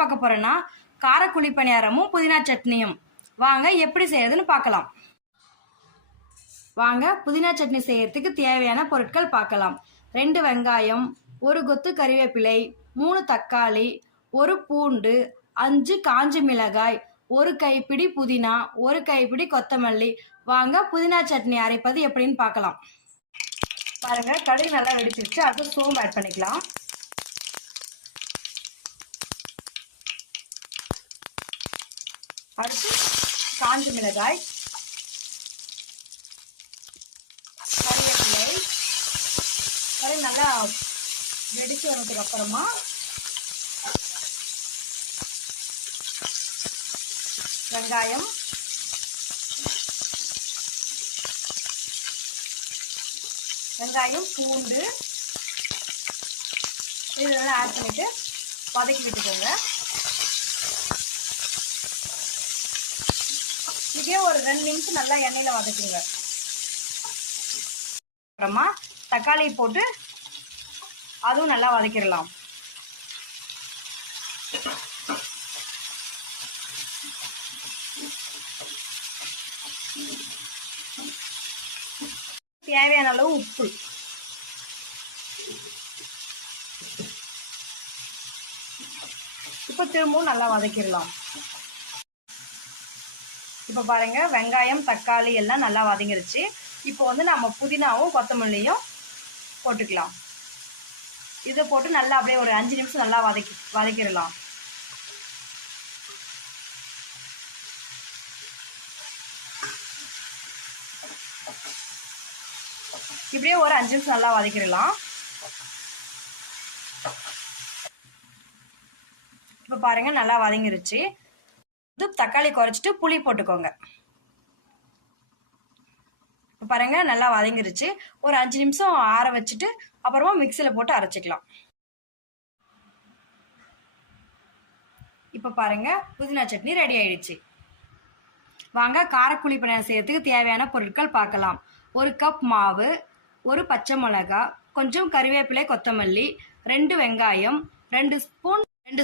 பார்க்க போறேன்னா காரக்குழி பணியாரமும் புதினா சட்னியும். வாங்க எப்படி செய்யறதுன்னு பார்க்கலாம். வாங்க புதினா சட்னி செய்யறதுக்கு தேவையான பொருட்கள் பார்க்கலாம். 2 வெங்காயம், 1 கொத்து கறிவேப்பிலை, 3 தக்காளி, 1 பூண்டு, 5 காஞ்ச மிளகாய், 1 கைப்பிடி புதினா, 1 கைப்பிடி கொத்தமல்லி. வாங்க புதினா சட்னி அரைப்பது எப்படின்னு பார்க்கலாம். பாருங்க, கடுகு நல்லா வெடிச்சிருச்சு. அடுத்து சோம்பு ஆட் பண்ணிக்கலாம். அடுத்து காஞ்ச மிளகாய், கறிவேப்பிலை நல்லா வெடிச்சு வந்ததுக்கு அப்புறமா வெங்காயம், பூண்டு இதெல்லாம் ஆட் பண்ணிட்டு வதக்கி விட்டுக்கோங்க. இதே ஒரு 2 நிமிஷம் நல்லா எண்ணெயில வதக்குங்க. அப்புறமா தக்காளி போட்டு அதுவும் நல்லா வதக்கிடலாம். தேவையான அளவு உப்பு, இப்போ திரும்பவும் நல்லா வதக்கிடலாம். இப்போ பாருங்க, வெங்காயம் தக்காளி எல்லாம் நல்லா வதங்கிருச்சு. இப்போ வந்து நம்ம புதினாவும் கொத்தமல்லியும் போட்டுக்கலாம். இதை போட்டு நல்லா அப்படியே ஒரு 5 நிமிஷம் நல்லா வதக்கிடலாம். இப்படியே ஒரு 5 நிமிஷம் நல்லா வதக்கிடலாம். இப்போ பாருங்க, நல்லா வதங்கிருச்சு. தக்காளி குறைச்சிட்டு புளி போட்டுக்கோங்க. இப்போ பாருங்க, நல்லா வதங்கிருச்சு. ஒரு 5 நிமிஷம் ஆற வச்சுட்டு அப்புறமா மிக்சியில் போட்டு அரைச்சிக்கலாம். இப்போ பாருங்க, புதினா சட்னி ரெடி ஆயிடுச்சு. வாங்க காரக்குழி பணியாரம் செய்யறதுக்கு தேவையான பொருட்கள் பார்க்கலாம். 1 கப் மாவு, 1 பச்சை மிளகாய், கொஞ்சம் கறிவேப்பிலை கொத்தமல்லி, 2 வெங்காயம், 2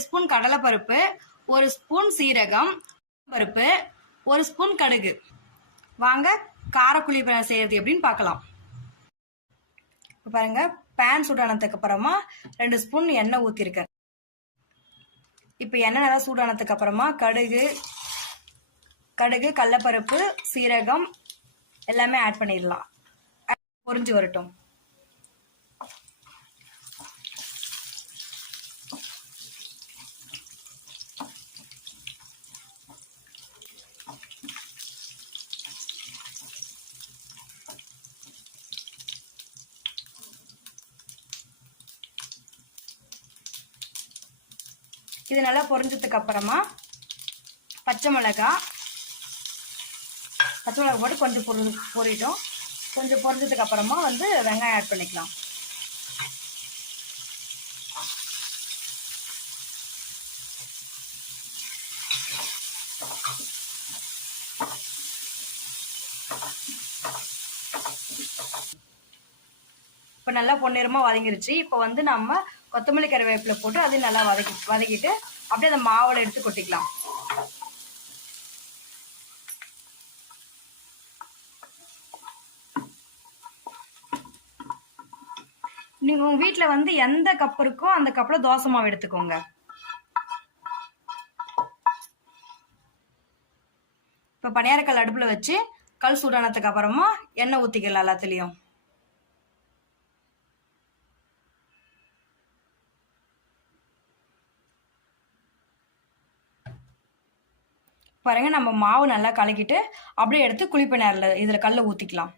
ஸ்பூன் கடலைப்பருப்பு, 1 ஸ்பூன் சீரகம் பருப்பு, 1 ஸ்பூன் கடுகு. வாங்க காரக்குழி பணியாரம் செய்யறது எப்படின்னு பார்க்கலாம். பாருங்க, பேன் சூடானதுக்கு அப்புறமா 2 ஸ்பூன் எண்ணெய் ஊத்திருக்கேன். இப்ப எண்ணெய் நல்லா சூடானதுக்கு அப்புறமா கடுகு, கடலைப்பருப்பு, சீரகம் எல்லாமே ஆட் பண்ணிடலாம். பொரிஞ்சு வரட்டும். இது நல்லா பொரிஞ்சதுக்கு அப்புறமா பச்சை மிளகாய் போட்டு கொஞ்சம் பொரிட்டோம். கொஞ்சம் பொரிஞ்சதுக்கு அப்புறமா வந்து வெங்காயம் ஆட் பண்ணிக்கலாம். இப்போ நல்லா பொன்னிறமா வதங்கிருச்சு. இப்போ வந்து நம்ம கொத்தமல்லி கறிவேப்பிலை போட்டு அதையும் நல்லா வதக்கிட்டு அப்படியே அந்த மாவுல எடுத்து கொட்டிக்கலாம். நீங்க உங்க வீட்டுல வந்து எந்த கப் இருக்கோ அந்த கப்ல தோசை மாவு எடுத்துக்கோங்க. இப்ப பணியாரக்கல் அடுப்புல வச்சு கல் சூடானதுக்கு அப்புறமா எண்ணெய் ஊத்திக்கலாம் எல்லாத்துலயும். பாருங்க, நம்ம மாவு நல்லா கலக்கிட்டு அப்படியே எடுத்து குழிப்பணியாரல இதுல கல்ல ஊத்திக்கலாம்.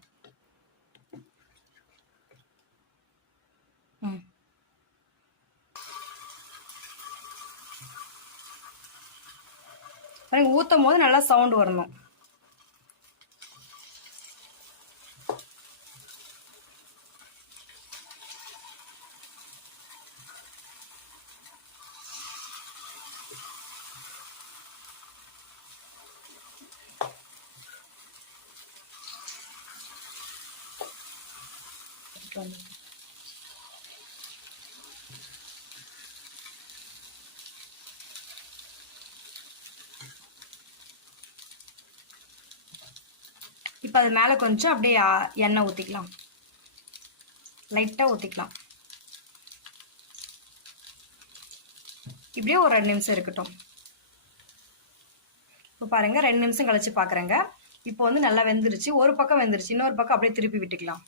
பாருங்க, ஊத்தும் போது நல்லா சவுண்ட் வரணும். இப்போ அது மேலே கொஞ்சம் அப்படியே எண்ணெய் ஊற்றிக்கலாம், லைட்டாக ஊற்றிக்கலாம். இப்படியே ஒரு 2 நிமிஷம் இருக்கட்டும். இப்போ பாருங்கள் 2 நிமிஷம் கழிச்சு பார்க்குறேங்க. இப்போ வந்து நல்லா வெந்துருச்சு. ஒரு பக்கம் வெந்துருச்சு, இன்னொரு பக்கம் அப்படியே திருப்பி விட்டுக்கலாம்.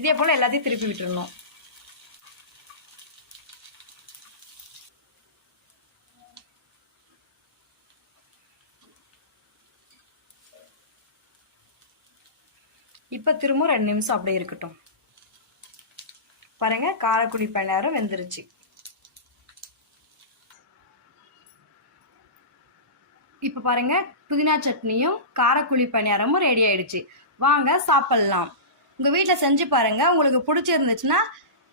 இதே போல் எல்லாத்தையும் திருப்பி விட்டுறணும். இப்போ திரும்ப 2 நிமிஷம் அப்படியே இருக்கட்டும். பாருங்க காரக்குழி பணியாரம் வெந்துருச்சு. இப்போ பாருங்க புதினா சட்னியும் காரக்குழி பணியாரமும் ரெடி ஆயிடுச்சு. வாங்க சாப்பிடலாம். உங்க வீட்டில் செஞ்சு பாருங்க. உங்களுக்கு பிடிச்சிருந்துச்சுன்னா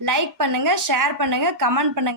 லைக் பண்ணுங்க, ஷேர் பண்ணுங்க, கமெண்ட் பண்ணுங்க.